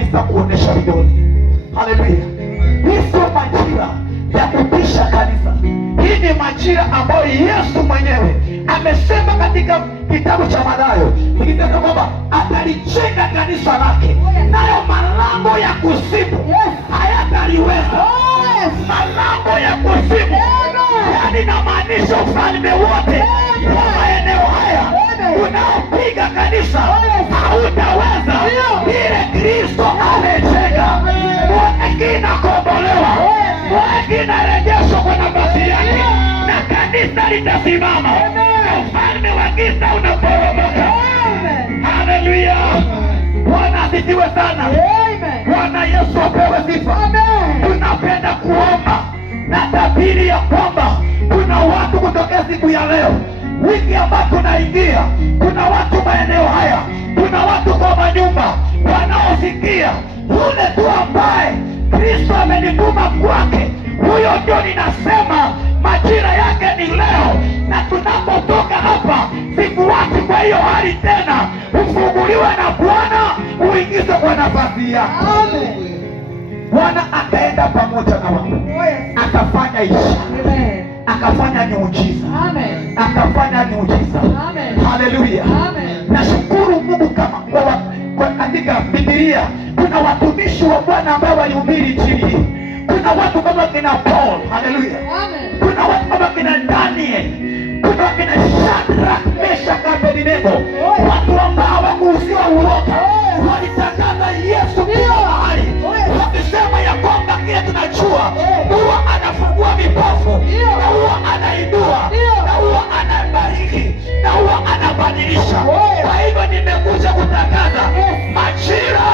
kanisa kuonesha vidole. Haleluya! Hii sio majira ya kutisha kanisa. Hii ni majira ambayo Yesu mwenyewe amesema katika kitabu cha Mathayo, ikisema kwamba atalijenga kanisa lake, nayo malango ya kuzimu hayataliweza. Malango ya kuzimu, yani inamaanisha ufalme wote wa maeneo haya unaopiga kanisa hautaweza. Ile Kristo amejenga, mwenge inakombolewa, mwenge inarejeshwa kwa nafasi yake, na kanisa litasimama, na ufalme wa giza unaporomoka. Haleluya! Bwana asifiwe sana. Bwana Yesu apewe sifa. Tunapenda kuomba na tabiri ya kwamba kuna watu kutokea siku ya leo, wiki ambayo tunaingia, kuna watu maeneo haya, kuna watu kwa manyumba wanaosikia yule tu ambaye Kristo amenituma kwake, huyo ndio ninasema majira yake ni leo. Na tunapotoka hapa sikuwachi kwa hiyo hali tena, ufunguliwe na Bwana, uingizwe kwa nafasi yako. Bwana akaenda pamoja na wao, akafanya ishara, akafanya miujiza, akafanya miujiza. Haleluya! Nashukuru Mungu kama katika Biblia kuna watumishi wa Bwana ambao walihubiri injili hii. Kuna watu kama kina Paul, haleluya. Kuna watu kama kina Daniel, kuna kina Shadrach, Meshach na Abednego, watu ambao hawakuuziwa uoga, walitangaza Yesu kila mahali, wakisema ya kwamba kile tunajua huwa anafungua vipofu, na huwa anainua, na huwa anabariki, na huwa anabadilisha. Kwa hivyo nimekuja kutangaza majira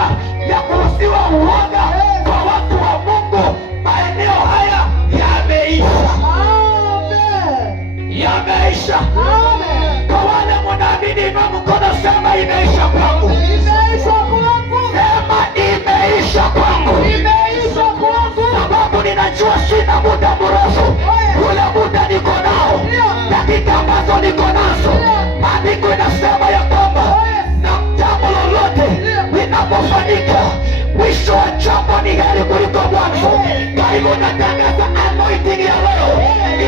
ya kuuziwa uoga kwa watu wa Mungu maeneo haya yameisha. Yameisha. Kwa wale mnaamini, inua mkono, sema imeisha kwangu. Sema imeisha kwangu. Sababu ninajua sina muda mrefu, ule muda niko nao, dakika ambazo niko nazo. Maandiko inasema ya kwamba na jambo lolote linapofanyika, mwisho wa jambo ni heri kuliko mwanzo. Kwa hivyo natangaza anointing ya leo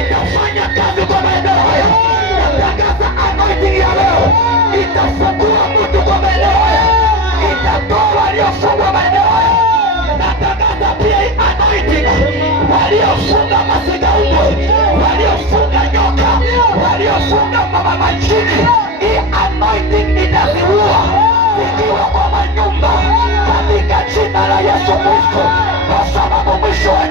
itafanya kazi kwa maeneo haya. Natangaza anointing ya leo itafungua mtu kwa maeneo haya, itatoa waliofungwa maeneo haya. Natangaza pia anointing waliofunga masigaumo, waliofunga nyoka, waliofunga mama majini, hii anointing itaziua zikiwa kwa manyumba katika jina la Yesu Kristo, kwa sababu mwisho wa